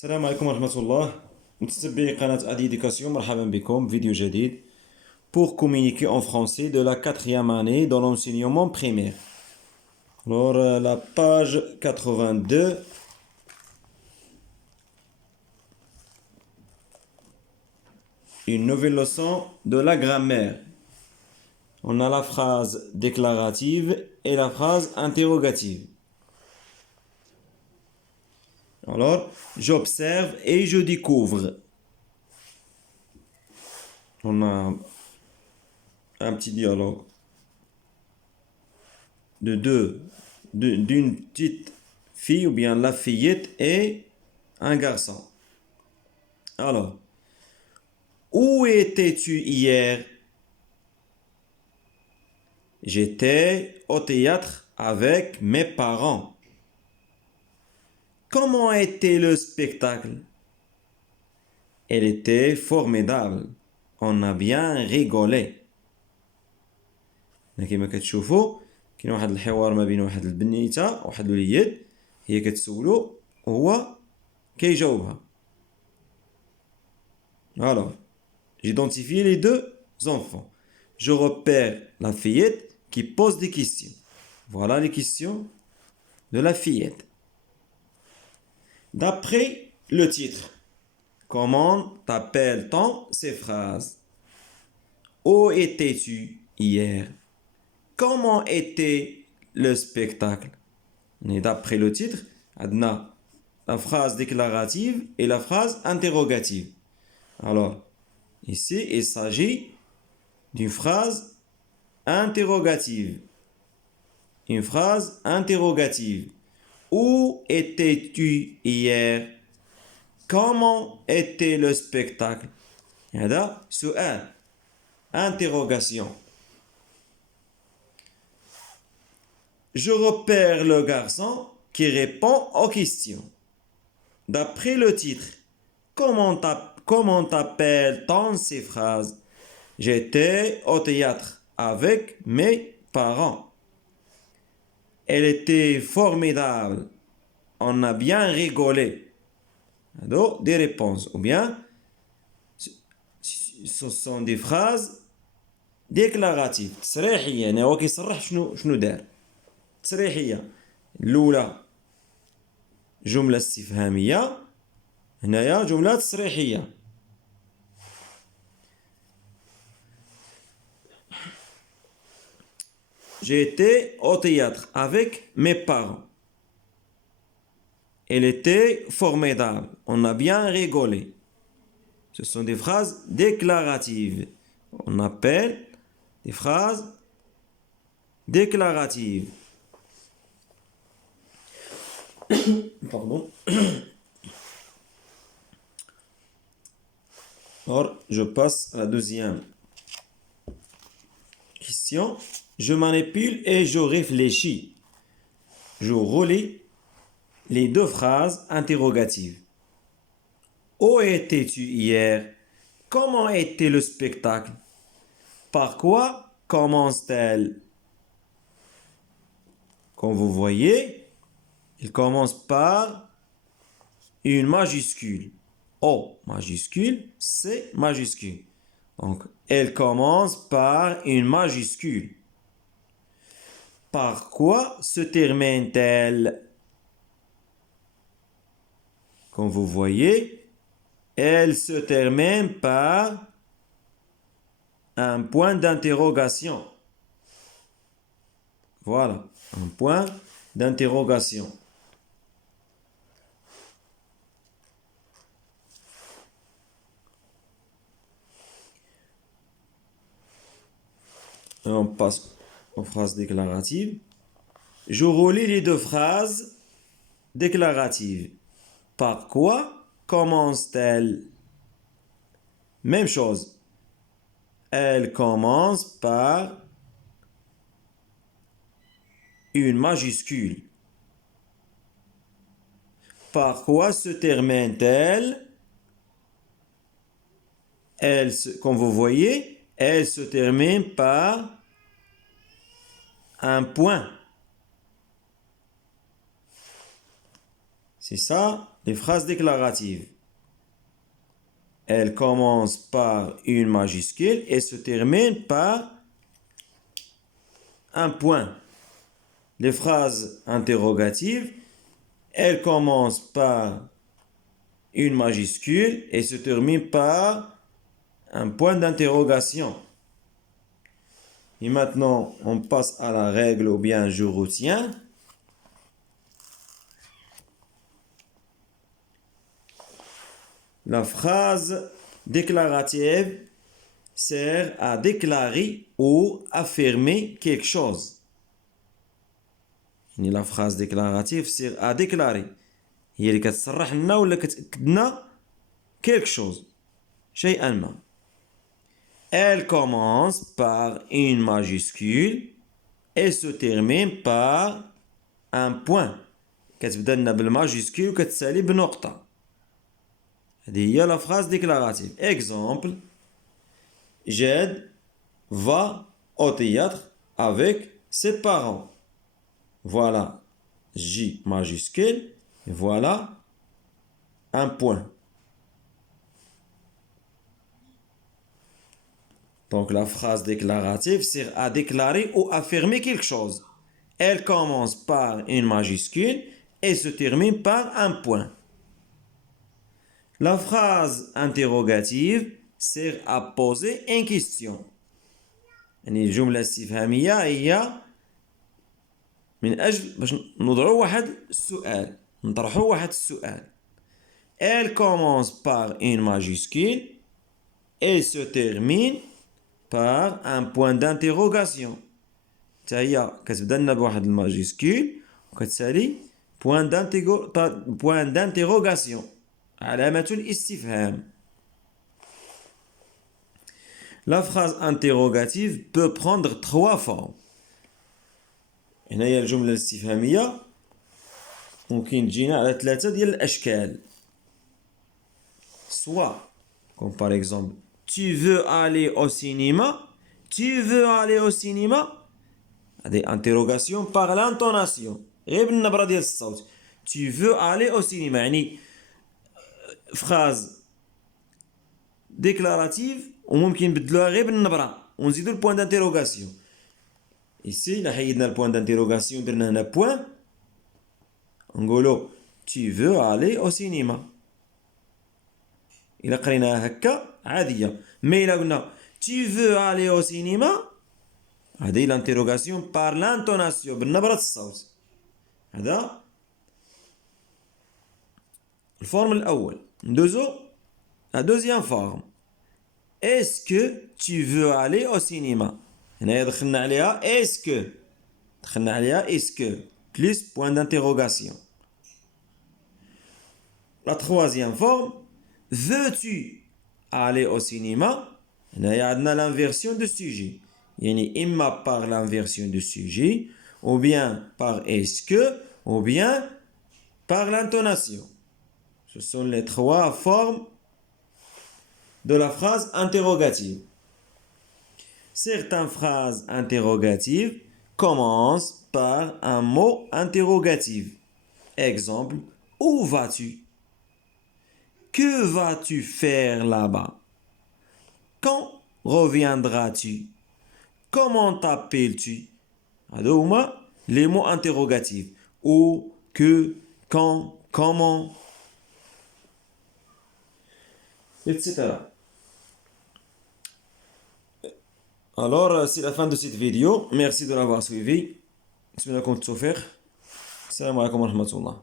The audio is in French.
السلام عليكم ورحمة الله. متتبعي قناة أدي إديكاسيون، مرحبا بكم فيديو جديد pour communiquer en français de la quatrième année dans l'enseignement primaire. Alors la page 82, une nouvelle leçon de la grammaire. On a la phrase déclarative et la phrase interrogative. Alors, j'observe et je découvre. On a un petit dialogue d'une petite fille ou bien la fillette et un garçon. Alors, où étais-tu hier? J'étais au théâtre avec mes parents. Comment était le spectacle? Elle était formidable. On a bien rigolé. كما كتشوفوا كاين واحد الحوار ما بين واحد البنيته وواحد الوليد، هي كتسولو وهو كيجاوبها. Alors, j'identifie les deux enfants. Je repère la fillette qui pose des questions. Voilà les questions de la fillette. D'après le titre, comment t'appelle-t-on ces phrases? Où étais-tu hier? Comment était le spectacle? Et d'après le titre, on a la phrase déclarative et la phrase interrogative. Alors, ici, il s'agit d'une phrase interrogative. Une phrase interrogative. Où étais-tu hier? Comment était le spectacle? هذا سؤال. Interrogation. Je repère le garçon qui répond aux questions. D'après le titre, comment t'appelle-t-on ces phrases? J'étais au théâtre avec mes parents. Elle était formidable. On a bien rigolé. Alors, des réponses. Ou bien, ce sont des phrases déclaratives. تصريحية. يعني هو كيصرح شنو دار. تصريحية. الأولى جملة استفهامية، هنايا جملة تصريحية. J'étais au théâtre avec mes parents. Elle était formidable. On a bien rigolé. Ce sont des phrases déclaratives. On appelle des phrases déclaratives. Pardon. Alors, je passe à la deuxième question. Je manipule et je réfléchis. Je relis les deux phrases interrogatives. Où étais-tu hier? Comment était le spectacle? Par quoi commence-t-elle? Comme vous voyez, il commence par une majuscule. O majuscule, C majuscule. Donc, elle commence par une majuscule. Par quoi se termine-t-elle? Comme vous voyez, elle se termine par un point d'interrogation. Voilà, un point d'interrogation. On passe aux phrases déclaratives. Je relis les deux phrases déclaratives. Par quoi commence-t-elle? Même chose. Elle commence par une majuscule. Par quoi se termine-t-elle? Comme vous voyez, elle se termine par un point. C'est ça, les phrases déclaratives. Elles commencent par une majuscule et se terminent par un point. Les phrases interrogatives, elles commencent par une majuscule et se terminent par un point d'interrogation. Et maintenant, on passe à la règle ou bien je retiens. La phrase déclarative sert à déclarer ou affirmer quelque chose. يعني la phrase déclarative sert à déclarer. هي اللي كتصرح لنا ولا كتأكد لنا quelque chose. شيئا ما. Elle commence par une majuscule et se termine par un point. كتبدا لنا بالماجيسكول وكتسالي بنقطة. هذه هي la phrase déclarative. Exemple. Jed va au théâtre avec ses parents. Voilà J majuscule et voilà un point. Donc la phrase déclarative sert à déclarer ou affirmer quelque chose. Elle commence par une majuscule et se termine par un point. La phrase interrogative sert à poser une question. يعني الجملة الاستفهامية هي من أجل باش نوضعوا واحد السؤال نطرحوا واحد السؤال. Elle commence par une majuscule et se termine par un point d'interrogation. حتى هي كتبدا لنا بواحد الماجيسكول وكتسالي point d'interrogation علامة الاستفهام. La phrase interrogative peut prendre trois formes. هنا هي الجملة الاستفهامية ممكن تجينا على ثلاثة ديال الأشكال. Soit, comme par exemple, tu veux aller au cinéma? Tu veux aller au cinéma? هذه interrogation par l'intonation. غير بالنبرة ديال الصوت. Tu veux aller au cinéma يعني phrase déclarative وممكن نبدلوها غير بالنبرة ونزيدو البوان d'interrogation. Ici, إلا حيدنا البوان d'interrogation درنا هنا بوان نقولو tu veux aller au cinéma. إلا قريناها هكا عادية. مي إلا قلنا tu veux aller au cinéma هذه l'interrogation par l'intonation بالنبرة الصوت. هذا الفورم الأول. ندوزو la deuxième forme. Est-ce que tu veux aller au cinéma? هنا دخلنا عليها est-ce que دخلنا عليها est-ce que plus point d'interrogation. La troisième forme. Veux-tu aller au cinéma? هنا عندنا l'inversion de sujet. يعني إما par l'inversion de sujet ou bien par est-ce que ou bien par l'intonation. Ce sont les trois formes de la phrase interrogative. Certaines phrases interrogatives commencent par un mot interrogatif. Exemple, où vas-tu? Que vas-tu faire là-bas? Quand reviendras-tu? Comment t'appelles-tu? هذو هما les mots interrogatifs. Où, que, quand, comment, etc. Alors, c'est la fin de cette vidéo. Merci de l'avoir suivi. نتمنى لكم التوفيق. السلام عليكم ورحمة الله.